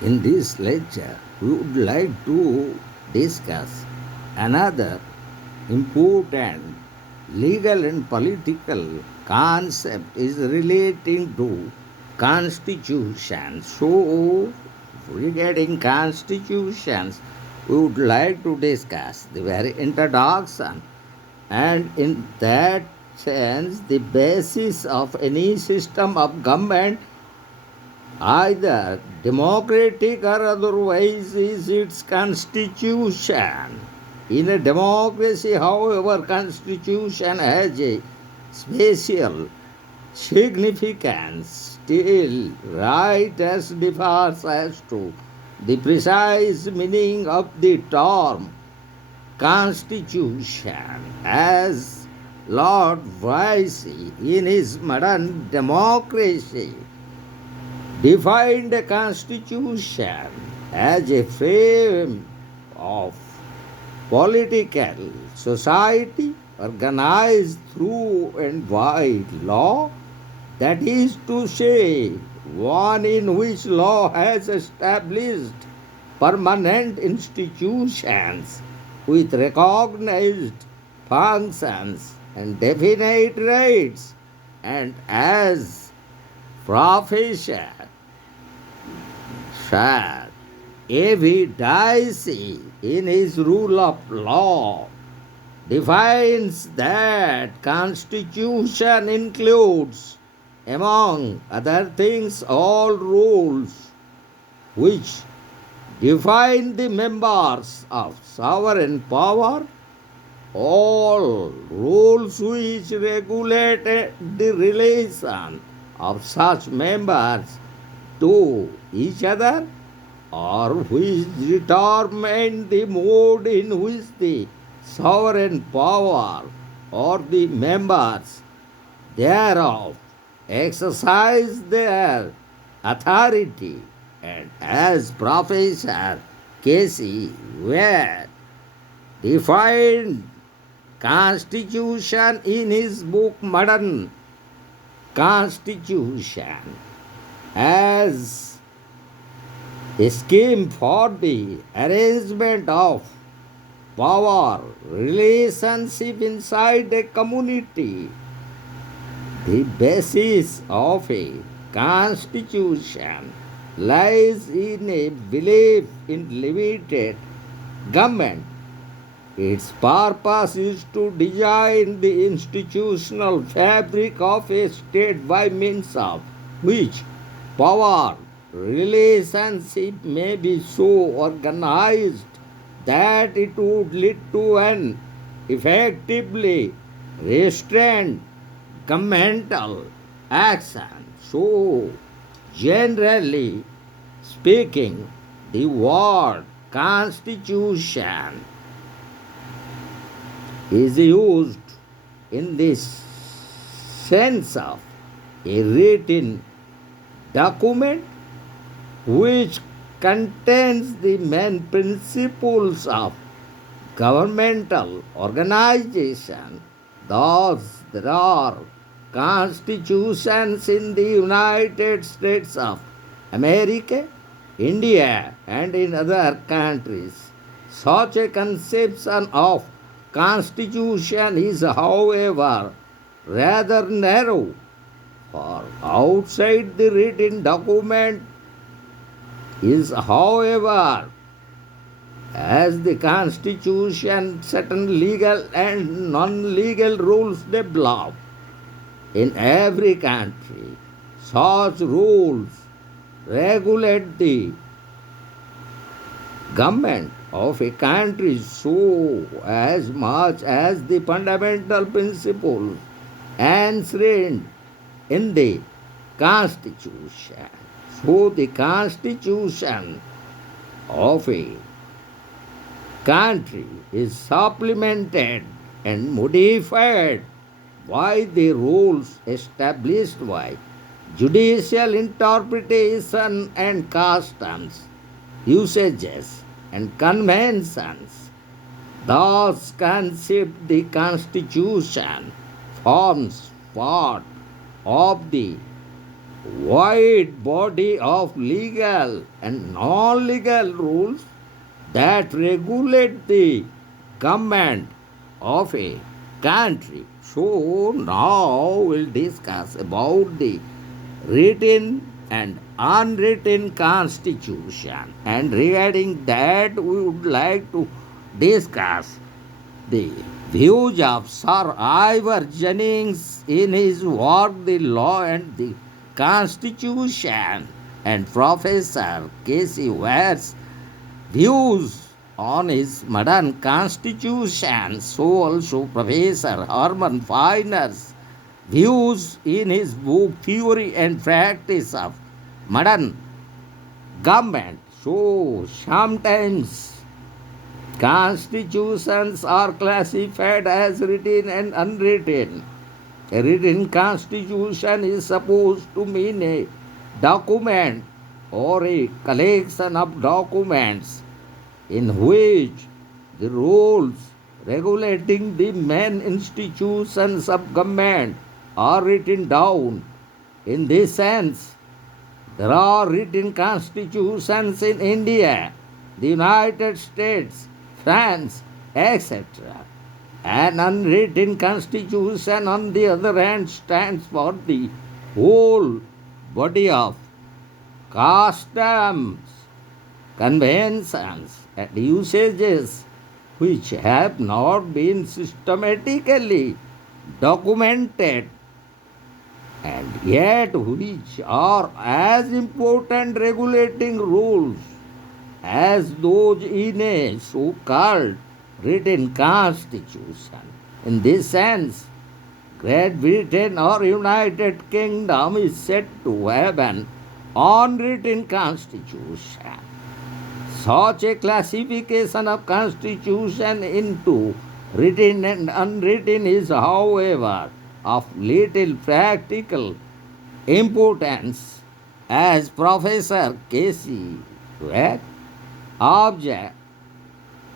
In this lecture, we would like to discuss another important legal and political concept is relating to constitution. So, regarding constitutions, we would like to discuss the very introduction, and in that sense, the basis of any system of government, either democratic or otherwise, is its constitution. In a democracy, however, constitution has a special significance. Still, right as differs as to the precise meaning of the term constitution, as Lord Bryce in his modern democracy defined a constitution as a frame of political society organized through and by law, that is to say, one in which law has established permanent institutions with recognized functions and definite rights, and as Professor Sir A.V. Dicey in his rule of law defines that constitution includes, among other things, all rules which define the members of sovereign power, all rules which regulate the relation of such members to each other, or which determine the mode in which the sovereign power or the members thereof exercise their authority. And as Professor K.C.Wheare defined constitution in his book Modern Constitution as a scheme for the arrangement of power relationship inside a community. The basis of a constitution lies in a belief in limited government. Its purpose is to design the institutional fabric of a state by means of which power relationship may be so organized that it would lead to an effectively restrained governmental action. So, generally speaking, the word constitution is used in this sense of a written document which contains the main principles of governmental organization. Thus, there are constitutions in the United States of America, India, and in other countries. Such a conception of constitution is, however, rather narrow, for outside the written document is, however, as the constitution, certain legal and non-legal rules develop in every country. Such rules regulate the government of a country so as much as the fundamental principles enshrined in the Constitution. So the Constitution of a country is supplemented and modified by the rules established by judicial interpretation and customs, usages, and conventions. Thus, conceived, the Constitution forms part of the wide body of legal and non-legal rules that regulate the government of a country. So now we'll discuss about the written and unwritten constitution, and regarding that we would like to discuss the views of Sir Ivor Jennings in his work The Law and the Constitution, and Professor K.C.Where's views on his modern constitution. So also Professor Herman Feiner's views in his book Theory and Practice of Modern Government. So sometimes constitutions are classified as written and unwritten. A written constitution is supposed to mean a document or a collection of documents in which the rules regulating the main institutions of government are written down. In this sense, there are written constitutions in India, the United States, France, etc. An unwritten constitution, on the other hand, stands for the whole body of customs, conventions, and usages which have not been systematically documented and yet which are as important regulating rules as those in a so called written constitution. In this sense, Great Britain or United Kingdom is said to have an unwritten constitution. Such a classification of constitution into written and unwritten is, however, of little practical importance, as Professor K.C.Wheare objects.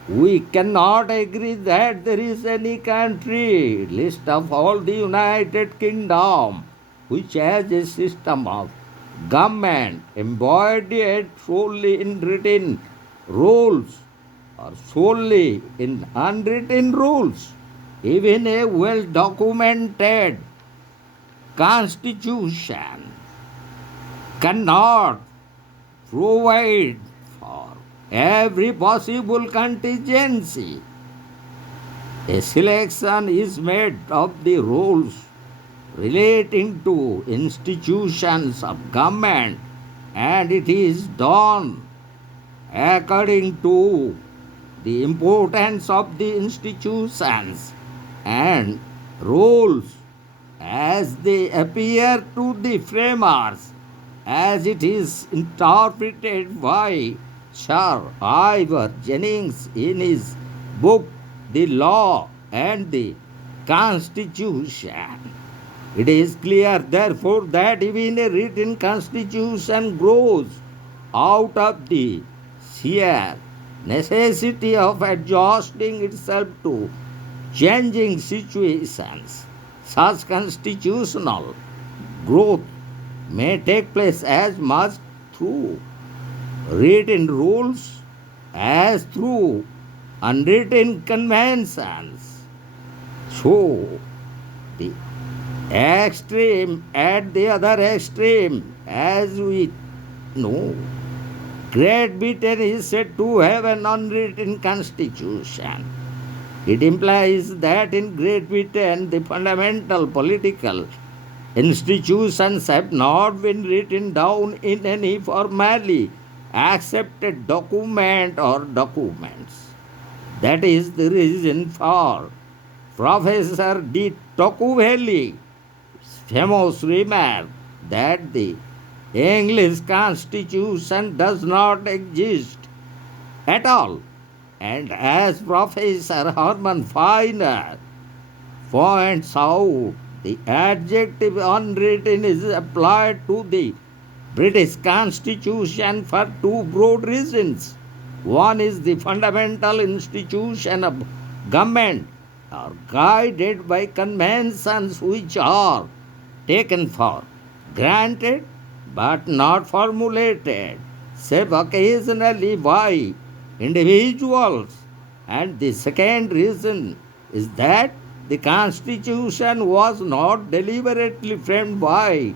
We cannot agree that there is any country, least of all the United Kingdom, which has a system of government embodied solely in written rules or solely in unwritten rules. Even a well documented constitution cannot provide for every possible contingency. A selection is made of the rules relating to institutions of government, and it is done according to the importance of the institutions and rules as they appear to the framers, as it is interpreted by Sir Ivor Jennings in his book The Law and the Constitution. It is clear, therefore, that even a written constitution grows out of the sheer necessity of adjusting itself to changing situations. Such constitutional growth may take place as much through written rules as through unwritten conventions. So, the extreme at the other extreme, as we know, Great Britain is said to have an unwritten constitution. It implies that in Great Britain the fundamental political institutions have not been written down in any formally accepted document or documents. That is the reason for Professor de Tocqueville's famous remark that the English Constitution does not exist at all. And as Professor Herman Feiner points out, the adjective unwritten is applied to the British Constitution for two broad reasons. One is the fundamental institution of government are guided by conventions which are taken for granted but not formulated, save occasionally by individuals. And the second reason is that the Constitution was not deliberately framed by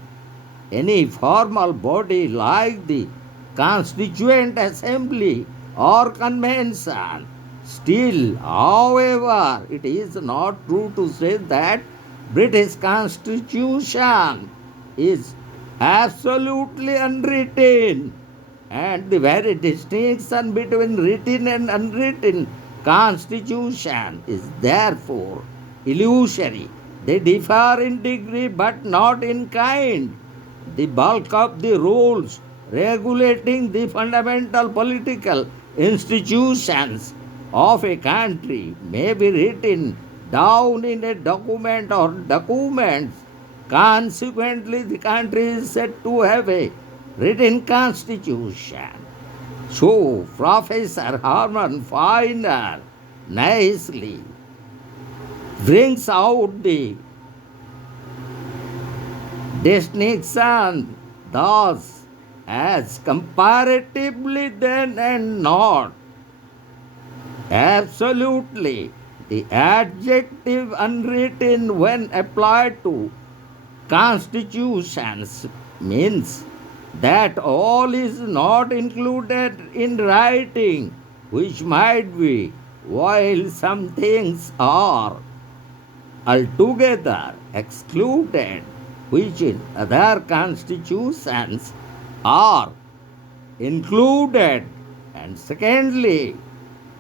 any formal body like the Constituent Assembly or Convention. Still, however, it is not true to say that British Constitution is absolutely unwritten, and the very distinction between written and unwritten constitution is therefore illusory. They differ in degree but not in kind. The bulk of the rules regulating the fundamental political institutions of a country may be written down in a document or documents. Consequently, the country is said to have a written constitution. So, Professor Herman Feiner nicely brings out the distinction thus as comparatively then and not absolutely. The adjective unwritten when applied to constitutions means that all is not included in writing, which might be, while some things are altogether excluded, which in other constitutions are included. And secondly,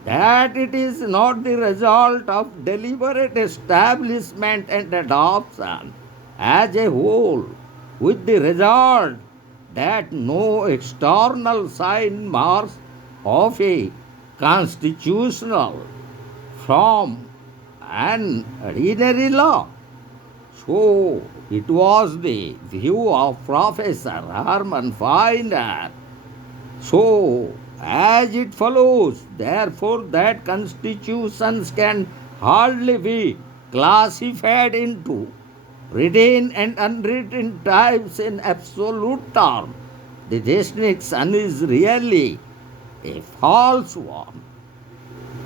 that it is not the result of deliberate establishment and adoption as a whole, with the result that no external sign marks of a constitutional from an ordinary law. So it was the view of Professor Herman Feiner. So, as it follows, therefore, that constitutions can hardly be classified into written and unwritten types in absolute terms. The distinction is really a false one.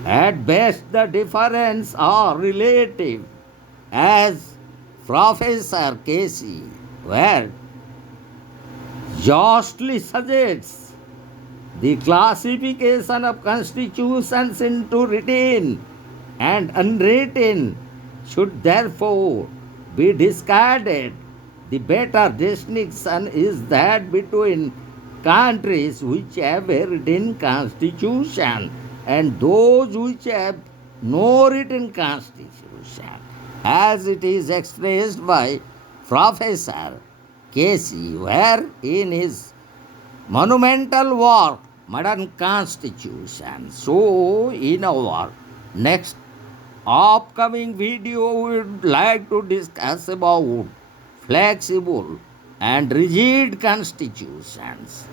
At best, the differences are relative, as Professor K.C.Wheare justly suggests. The classification of constitutions into written and unwritten should therefore be discarded. The better distinction is that between countries which have a written constitution and those which have no written constitution, as it is expressed by Professor K.C.Wheare in his monumental work, Modern Constitution. So, in our next upcoming video, we would like to discuss about flexible and rigid constitutions.